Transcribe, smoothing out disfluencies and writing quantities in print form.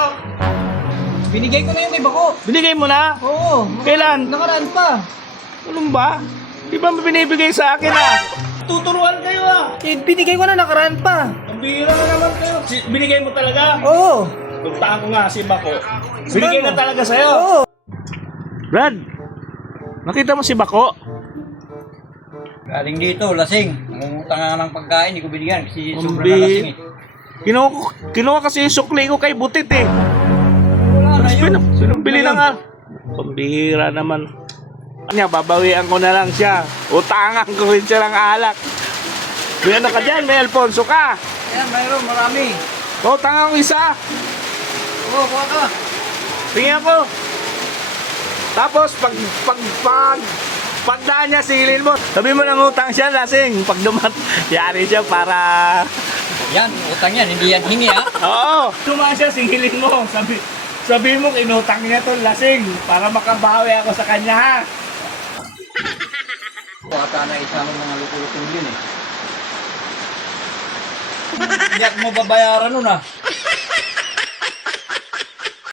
to? Binigay ko na yung kay Bako. Binigay mo na? Oo. Kailan? Nakaraan pa. Anong ba? Di ba binibigay sa akin Tuturuan kayo Binigay ko na nakaraan pa. Ang bihira na naman kayo. Binigay mo talaga? Oo. Puntaan ko nga si Bako. Binigay na talaga sa'yo? Oo. Brad, nakita mo si Bako? Galing dito, lasing. Nangungutang nga ng pagkain, hindi ko binigyan kasi sobrang Hindi. lasing eh. Kinuha kasi yung sukli ko kay Butit eh. Wala na yun. Sinumbili na nga. Pambihira naman. Kanya, babawian ko na lang siya. Utangan ko rin siya ng alak. May ano ka dyan? May Alfonso ka. Ayan, mayroon, marami. Utangan ko isa. Oo, kuha ka. Tingnan ko. Tapos, pagdaan niya, silin mo. Sabi mo nang utang siya, lasing. Pag yari siya para... Yan, utang yan, hindi yan hingi ha. Oo. Tumaan siya, singilin mo. Sabi mo, inutang niya to lasing. Para makabawi ako sa kanya ha. Kuwata na isa ng mga lukulutin din eh. Hindi ako mababayaran nun ah.